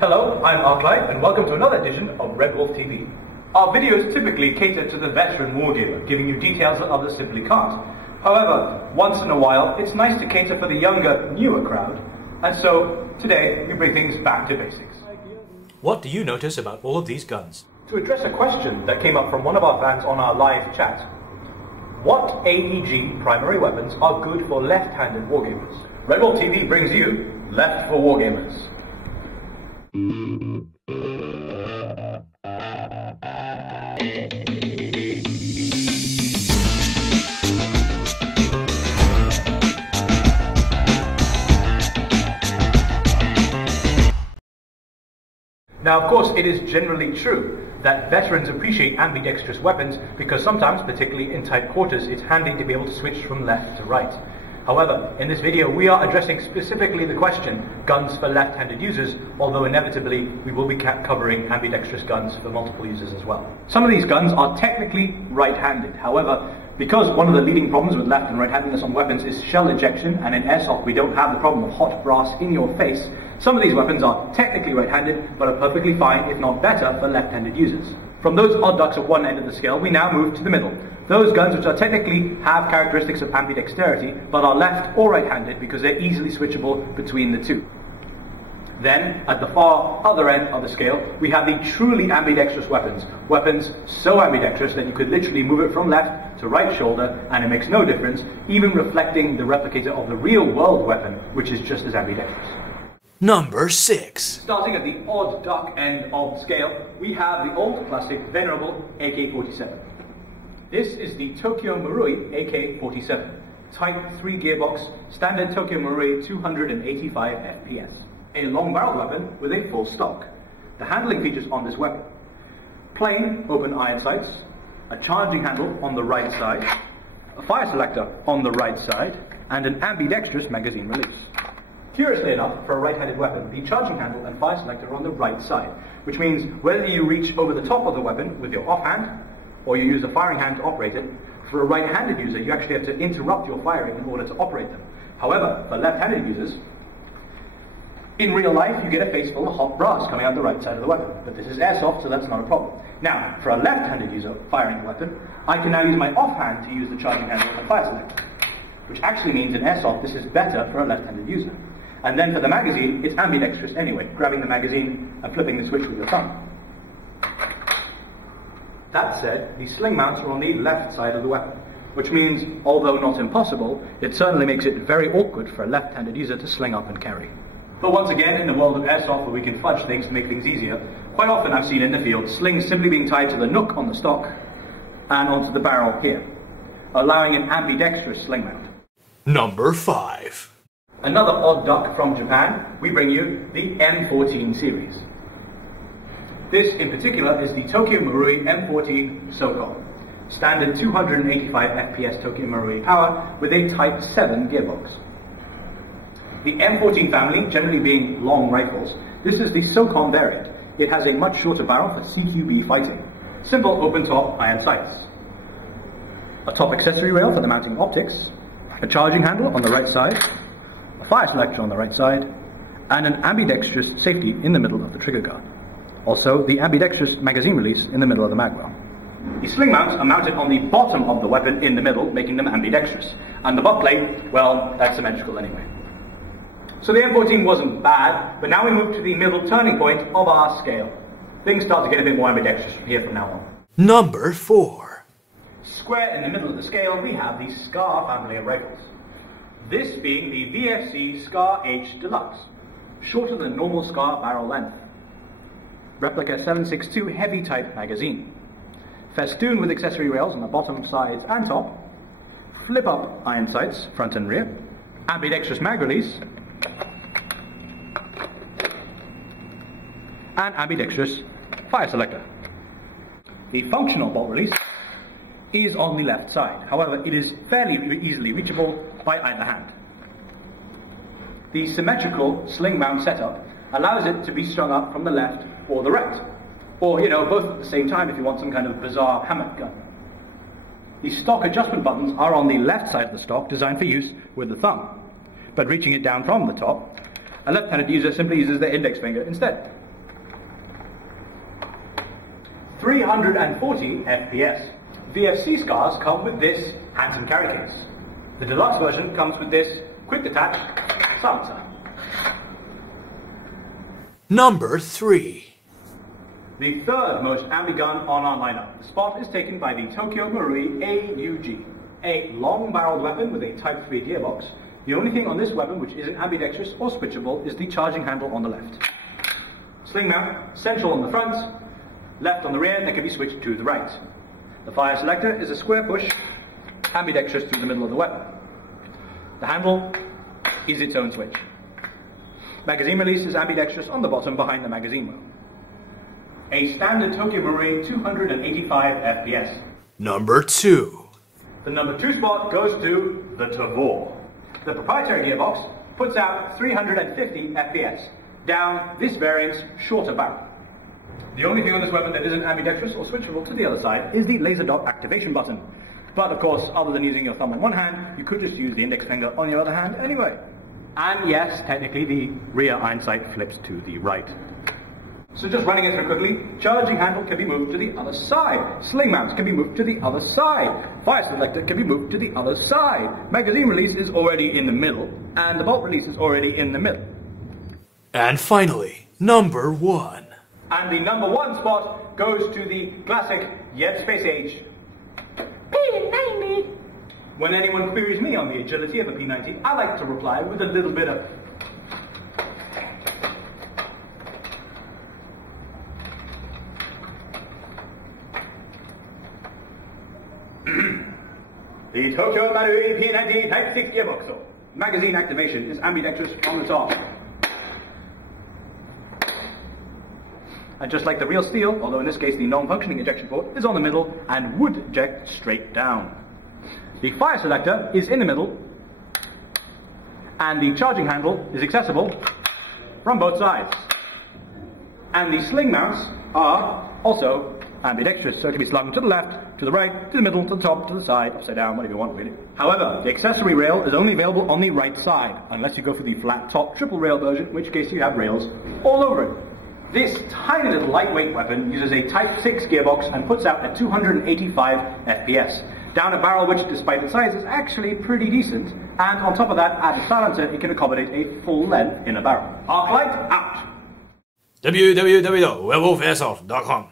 Hello, I'm Arclight and welcome to another edition of Redwolf TV. Our videos typically cater to the veteran wargamer, giving you details that others simply can't. However, once in a while, it's nice to cater for the younger, newer crowd, and so today we bring things back to basics. What do you notice about all of these guns? To address a question that came up from one of our fans on our live chat, what AEG primary weapons are good for left-handed wargamers? Redwolf TV brings you Left for Wargamers. Now, of course, it is generally true that veterans appreciate ambidextrous weapons because sometimes, particularly in tight quarters, it's handy to be able to switch from left to right. However, in this video, we are addressing specifically the question, guns for left-handed users, although inevitably we will be covering ambidextrous guns for multiple users as well. Some of these guns are technically right-handed. However, because one of the leading problems with left and right-handedness on weapons is shell ejection, and in airsoft we don't have the problem of hot brass in your face, some of these weapons are technically right-handed, but are perfectly fine, if not better, for left-handed users. From those odd ducks at one end of the scale, we now move to the middle. Those guns which are technically have characteristics of ambidexterity, but are left or right-handed because they're easily switchable between the two. Then, at the far other end of the scale, we have the truly ambidextrous weapons. Weapons so ambidextrous that you could literally move it from left to right shoulder and it makes no difference, even reflecting the replicator of the real world weapon, which is just as ambidextrous. Number 6. Starting at the odd duck end of the scale, we have the old classic venerable AK-47. This is the Tokyo Marui AK-47, Type 3 gearbox, standard Tokyo Marui 285 FPS. A long-barreled weapon with a full stock. The handling features on this weapon: plain open iron sights, a charging handle on the right side, a fire selector on the right side, and an ambidextrous magazine release. Curiously enough, for a right-handed weapon, the charging handle and fire selector are on the right side, which means whether you reach over the top of the weapon with your offhand, or you use the firing hand to operate it, for a right-handed user you actually have to interrupt your firing in order to operate them. However, for left-handed users, in real life you get a face full of hot brass coming out the right side of the weapon, but this is airsoft, so that's not a problem. Now, for a left-handed user firing the weapon, I can now use my offhand to use the charging handle and fire selector, which actually means in airsoft this is better for a left-handed user. And then for the magazine, it's ambidextrous anyway, grabbing the magazine and flipping the switch with your thumb. That said, the sling mounts are on the left side of the weapon, which means, although not impossible, it certainly makes it very awkward for a left-handed user to sling up and carry. But once again, in the world of airsoft where we can fudge things to make things easier, quite often I've seen in the field slings simply being tied to the nook on the stock and onto the barrel here, allowing an ambidextrous sling mount. Number 5. Another odd duck from Japan, we bring you the M14 series. This in particular is the Tokyo Marui M14 SOCOM, standard 285 FPS Tokyo Marui power with a Type 7 gearbox. The M14 family, generally being long rifles, this is the SOCOM variant. It has a much shorter barrel for CQB fighting. Simple open-top iron sights. A top accessory rail for the mounting optics, a charging handle on the right side, a fire selector on the right side, and an ambidextrous safety in the middle of the trigger guard. Also, the ambidextrous magazine release in the middle of the mag well. The sling mounts are mounted on the bottom of the weapon in the middle, making them ambidextrous. And the butt plate, well, that's symmetrical anyway. So the M14 wasn't bad, but now we move to the middle turning point of our scale. Things start to get a bit more ambidextrous from here from now on. Number 4. Square in the middle of the scale, we have the SCAR family of rifles. This being the VFC SCAR-H Deluxe, shorter than normal SCAR barrel length. Replica 7.62 heavy type magazine. Festooned with accessory rails on the bottom, sides and top. Flip up iron sights, front and rear. Ambidextrous mag release. And ambidextrous fire selector. The functional bolt release is on the left side. However, it is fairly easily reachable by either hand. The symmetrical sling mount setup allows it to be strung up from the left or the right. Or, both at the same time if you want some kind of bizarre hammock gun. The stock adjustment buttons are on the left side of the stock, designed for use with the thumb. But reaching it down from the top, a left-handed user simply uses their index finger instead. 340 FPS. VFC SCARs come with this handsome carry case. The deluxe version comes with this quick detach silencer. Number 3. The third most ambi gun on our lineup. The spot is taken by the Tokyo Marui AUG, a long-barreled weapon with a Type 3 gearbox. The only thing on this weapon which isn't ambidextrous or switchable is the charging handle on the left. Sling mount, central on the front, left on the rear, that can be switched to the right. The fire selector is a square push, ambidextrous through the middle of the weapon. The handle is its own switch. Magazine release is ambidextrous on the bottom behind the magazine well. A standard Tokyo Marui 285 FPS. Number 2. The number 2 spot goes to the Tavor. The proprietary gearbox puts out 350 FPS, down this variant's shorter barrel. The only thing on this weapon that isn't ambidextrous or switchable to the other side is the laser dot activation button. But of course, other than using your thumb on one hand, you could just use the index finger on your other hand anyway. And yes, technically the rear iron sight flips to the right. So just running it through quickly, charging handle can be moved to the other side. Sling mounts can be moved to the other side. Fire selector can be moved to the other side. Magazine release is already in the middle, and the bolt release is already in the middle. And finally, number 1. And the number 1 spot goes to the classic, yet space-age, P90. When anyone queries me on the agility of a P90, I like to reply with a little bit of the Tokyo Marui P90 Type 6 gearbox. Magazine activation is ambidextrous on the top. And just like the real steel, although in this case the non-functioning ejection port is on the middle and would eject straight down. The fire selector is in the middle, and the charging handle is accessible from both sides. And the sling mounts are also ambidextrous, so it can be slung to the left, to the right, to the middle, to the top, to the side, upside down, whatever you want really. However, the accessory rail is only available on the right side, unless you go for the flat top triple rail version, in which case you have rails all over it. This tiny little lightweight weapon uses a Type 6 gearbox and puts out at 285 FPS. Down a barrel which, despite its size, is actually pretty decent, and on top of that, add a silencer, it can accommodate a full length in a barrel. Arclight out! www.redwolfairsoft.com